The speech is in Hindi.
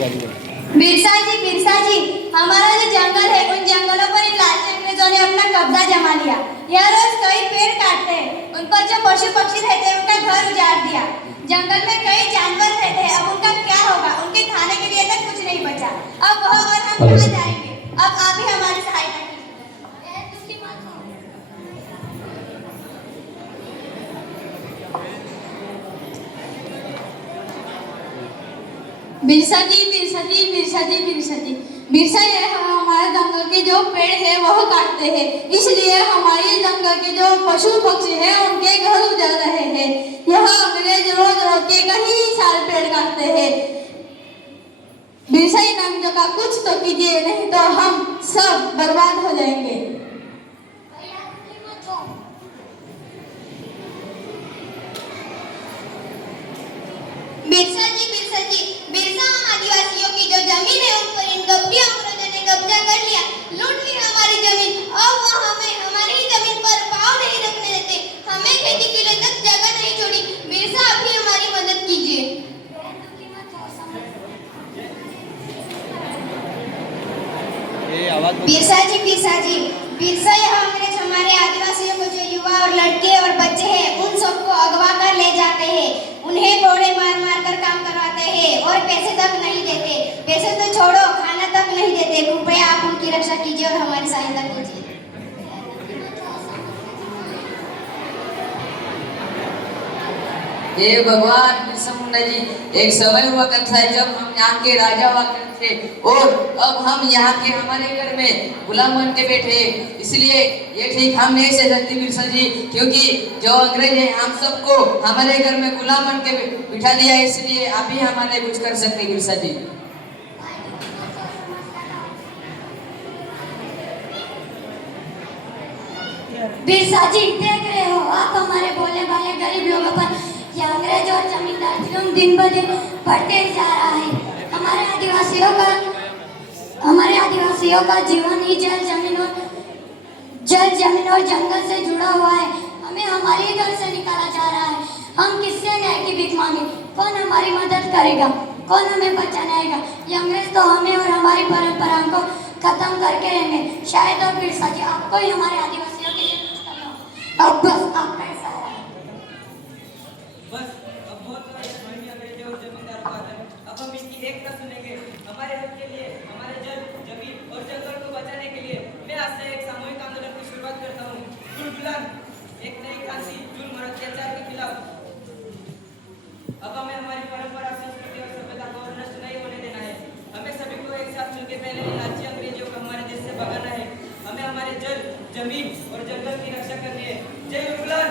बिरसा जी, हमारा जो जंगल है उन जंगलों पर इन लालची अंग्रेजों ने अपना कब्जा जमा लिया। यह रोज कई पेड़ काटते हैं, उन पर जो पशु पक्षी रहते हैं उनका घर उजाड़ दिया। जंगल में कई जानवर रहते हैं, अब उनका क्या होगा? उनके खाने के लिए तक कुछ नहीं बचा। अब वह और हम कहाँ जाएंगे? अब आप ही हमारी सहायता कीजिए। बिरसा ये हमारे जंगल के जो पेड़ है वह काटते हैं, इसलिए हमारे जंगल के जो पशु पक्षी हैं उनके घर उजड़ रहे हैं। यह अंग्रेज रोज रोज के कई साल पेड़ काटते हैं। बिरसा इन अंग्रेजों का कुछ तो कीजिए, नहीं तो हम सब बर्बाद हो जाएंगे। बिरसा हम आदिवासियों की जो जमीन है उन पर इन कपटी अंग्रेजों ने कब्जा कर लिया, लूट ली हमारी जमीन। अब वह हमें हमारी ही जमीन पर पाँव नहीं रखने देते, हमें खेती के लिए तक जगह नहीं छोड़ी। बिरसा आप ही हमारी मदद कीजिए। बिरसा यह अंग्रेज हमारे आदिवासियों को जो युवा और लड़के और बच्चे हैं उन सबको अगवा कर ले जाते हैं, उन्हें घोड़े मार मार कर काम करवाते हैं और पैसे तक नहीं देते। पैसे तो छोड़ो, खाना तक नहीं देते। कृपया आप उनकी रक्षा कीजिए और हमारी सहायता कीजिए। हे भगवान बिरसा मुंडा जी, एक समय हुआ करता है जब हम यहाँ के राजा हुआ करते थे और अब हम यहाँ के हमारे घर में गुलाम बन के बैठे। इसलिए ये ठीक हम नहीं सह सकते बिरसा जी, क्योंकि जो अंग्रेज है हम सबको हमारे घर में गुलाम बन के बिठा दिया, इसलिए आप ही हमारे कुछ कर सकते बिरसा जी। बिरसा जी, देख रहे हो आप हमारे भोले भाले गरीब लोगों पर ये अंग्रेज और जमींदार जुल्म दिन ब दिन बढ़ते ही जा रहा है। हमारे आदिवासियों का जीवन ही जल जमीन और जंगल से जुड़ा हुआ है। हमें हमारे ही घर से निकाला जा रहा है। हम किससे न्याय की भीख मांगे? कौन हमारी मदद करेगा? कौन हमें बचाने आएगा? ये अंग्रेज तो हमें और हमारी परंपरा को खत्म करके रहेंगे। शायद अब बिरसा जी आपको ही हमारे आदिवासियों के लिए कुछ करना हो। अब बस आप कैसा है? बस अब बहुत अंग्रेजों और जमींदारों का है। अब हम इनकी एकता सुनेंगे। हमारे हक के लिए, हमारे जल, जमीन और जंगल को बचाने के लिए मैं आज से एक सामूहिक आंदोलन की शुरुआत करता हूँ। गुलगुलान, एक नई क्रांति जुल्म और अत्याचार के खिलाफ। अब हमें हमारी परंपरा, संस्कृति और सभ्यता को नष्ट नहीं होने देना है। हमें सभी को एक साथ मिलकर पहले लालची अंग्रेजों को हमारे देश से भगाना है। हमें हमारे जल, जमीन और जंगल की रक्षा करनी है। जय गुलगुलान।